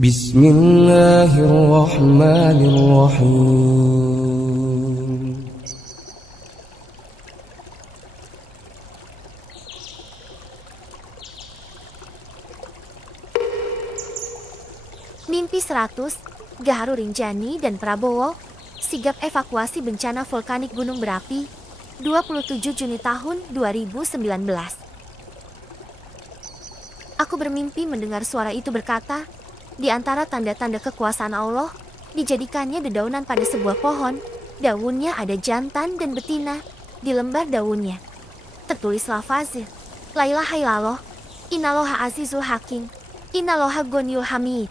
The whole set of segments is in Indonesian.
Bismillahirrahmanirrahim. Mimpi 100, Gaharu Rinjani dan Prabowo sigap evakuasi bencana vulkanik gunung berapi 27 Juni tahun 2019. Aku bermimpi mendengar suara itu berkata, di antara tanda-tanda kekuasaan Allah, dijadikannya dedaunan pada sebuah pohon, daunnya ada jantan dan betina di lembar daunnya. Tertulis lafaz, La ilaha illallah, Innaloha azizul hakim, Innaloha goniyul hamid.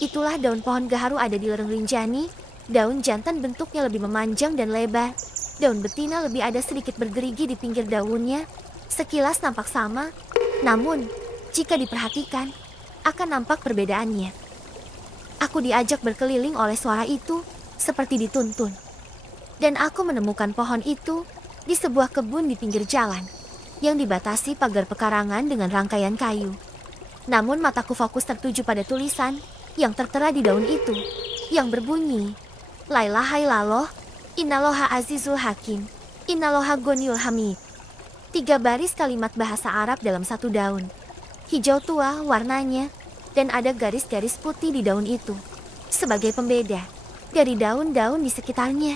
Itulah daun pohon gaharu ada di lereng Rinjani. Daun jantan bentuknya lebih memanjang dan lebar. Daun betina lebih ada sedikit bergerigi di pinggir daunnya. Sekilas nampak sama, namun jika diperhatikan, akan nampak perbedaannya. Aku diajak berkeliling oleh suara itu, seperti dituntun. Dan aku menemukan pohon itu di sebuah kebun di pinggir jalan, yang dibatasi pagar pekarangan dengan rangkaian kayu. Namun mataku fokus tertuju pada tulisan yang tertera di daun itu, yang berbunyi, La ilaha illallah, Innaloha azizul hakim, Innaloha goniyul hamid. 3 baris kalimat bahasa Arab dalam satu daun. Hijau tua warnanya, dan ada garis-garis putih di daun itu, sebagai pembeda dari daun-daun di sekitarnya.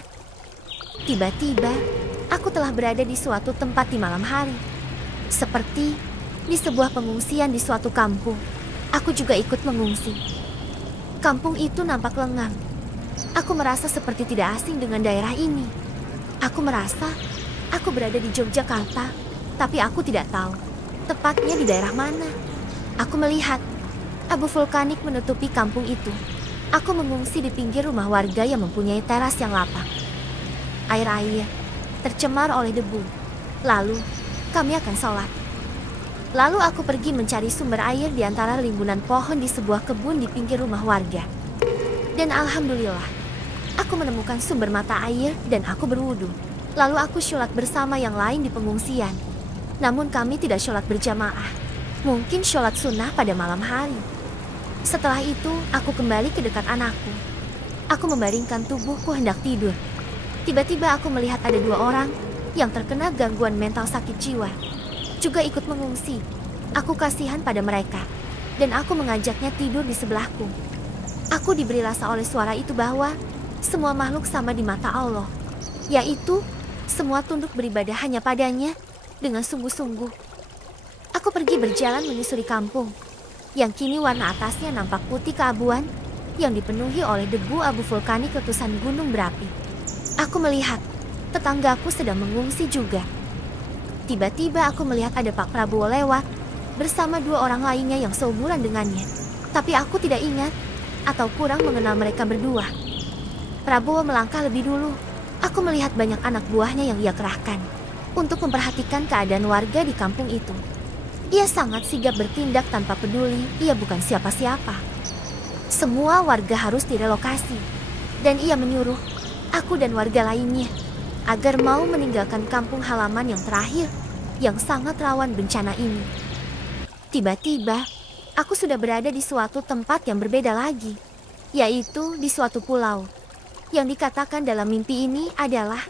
Tiba-tiba, aku telah berada di suatu tempat di malam hari. Seperti di sebuah pengungsian di suatu kampung. Aku juga ikut mengungsi. Kampung itu nampak lengang. Aku merasa seperti tidak asing dengan daerah ini. Aku merasa aku berada di Yogyakarta, tapi aku tidak tahu tepatnya di daerah mana. Aku melihat abu vulkanik menutupi kampung itu. Aku mengungsi di pinggir rumah warga yang mempunyai teras yang lapang. Air-air tercemar oleh debu. Lalu kami akan sholat. Lalu aku pergi mencari sumber air di antara rimbunan pohon di sebuah kebun di pinggir rumah warga. Dan alhamdulillah, aku menemukan sumber mata air dan aku berwudu. Lalu aku sholat bersama yang lain di pengungsian. Namun kami tidak sholat berjamaah. Mungkin sholat sunnah pada malam hari. Setelah itu, aku kembali ke dekat anakku. Aku membaringkan tubuhku hendak tidur. Tiba-tiba aku melihat ada 2 orang yang terkena gangguan mental sakit jiwa. Juga ikut mengungsi. Aku kasihan pada mereka, dan aku mengajaknya tidur di sebelahku. Aku diberi rasa oleh suara itu bahwa semua makhluk sama di mata Allah, yaitu semua tunduk beribadah hanya padanya dengan sungguh-sungguh. Aku pergi berjalan menyusuri kampung, yang kini warna atasnya nampak putih keabuan, yang dipenuhi oleh debu abu vulkanik letusan gunung berapi. Aku melihat tetanggaku sedang mengungsi juga. Tiba-tiba aku melihat ada Pak Prabowo lewat bersama 2 orang lainnya yang seumuran dengannya. Tapi aku tidak ingat atau kurang mengenal mereka berdua. Prabowo melangkah lebih dulu. Aku melihat banyak anak buahnya yang ia kerahkan untuk memperhatikan keadaan warga di kampung itu. Ia sangat sigap bertindak tanpa peduli ia bukan siapa-siapa. Semua warga harus direlokasi, dan ia menyuruh aku dan warga lainnya agar mau meninggalkan kampung halaman yang terakhir, yang sangat rawan bencana ini. Tiba-tiba, aku sudah berada di suatu tempat yang berbeda lagi, yaitu di suatu pulau. Yang dikatakan dalam mimpi ini adalah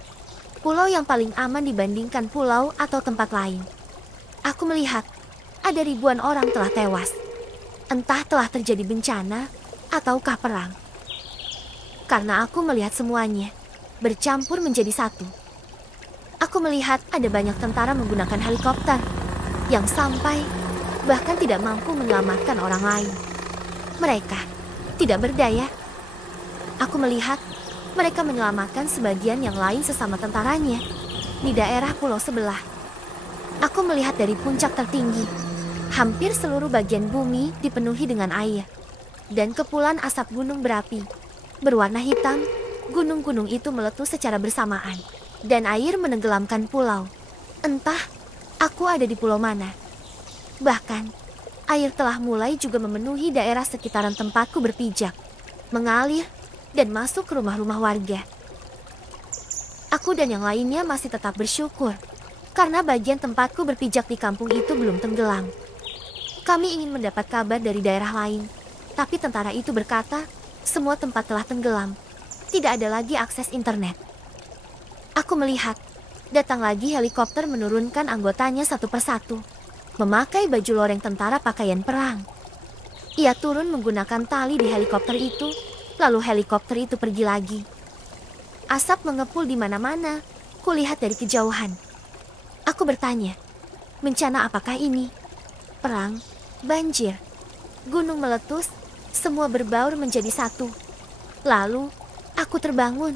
pulau yang paling aman dibandingkan pulau atau tempat lain. Aku melihat ada ribuan orang telah tewas. Entah telah terjadi bencana ataukah perang. Karena aku melihat semuanya bercampur menjadi satu. Aku melihat ada banyak tentara menggunakan helikopter yang sampai bahkan tidak mampu menyelamatkan orang lain. Mereka tidak berdaya. Aku melihat mereka menyelamatkan sebagian yang lain sesama tentaranya di daerah pulau sebelah. Aku melihat dari puncak tertinggi, hampir seluruh bagian bumi dipenuhi dengan air, dan kepulan asap gunung berapi berwarna hitam. Gunung-gunung itu meletus secara bersamaan, dan air menenggelamkan pulau. Entah aku ada di pulau mana. Bahkan, air telah mulai juga memenuhi daerah sekitaran tempatku berpijak, mengalir, dan masuk ke rumah-rumah warga. Aku dan yang lainnya masih tetap bersyukur, karena bagian tempatku berpijak di kampung itu belum tenggelam. Kami ingin mendapat kabar dari daerah lain, Tapi tentara itu berkata, semua tempat telah tenggelam. Tidak ada lagi akses internet. Aku melihat, datang lagi helikopter menurunkan anggotanya satu persatu. Memakai baju loreng tentara pakaian perang. Ia turun menggunakan tali di helikopter itu, lalu helikopter itu pergi lagi. Asap mengepul di mana-mana, kulihat dari kejauhan. Aku bertanya, bencana apakah ini? Perang, banjir, gunung meletus, semua berbaur menjadi satu. Lalu, aku terbangun.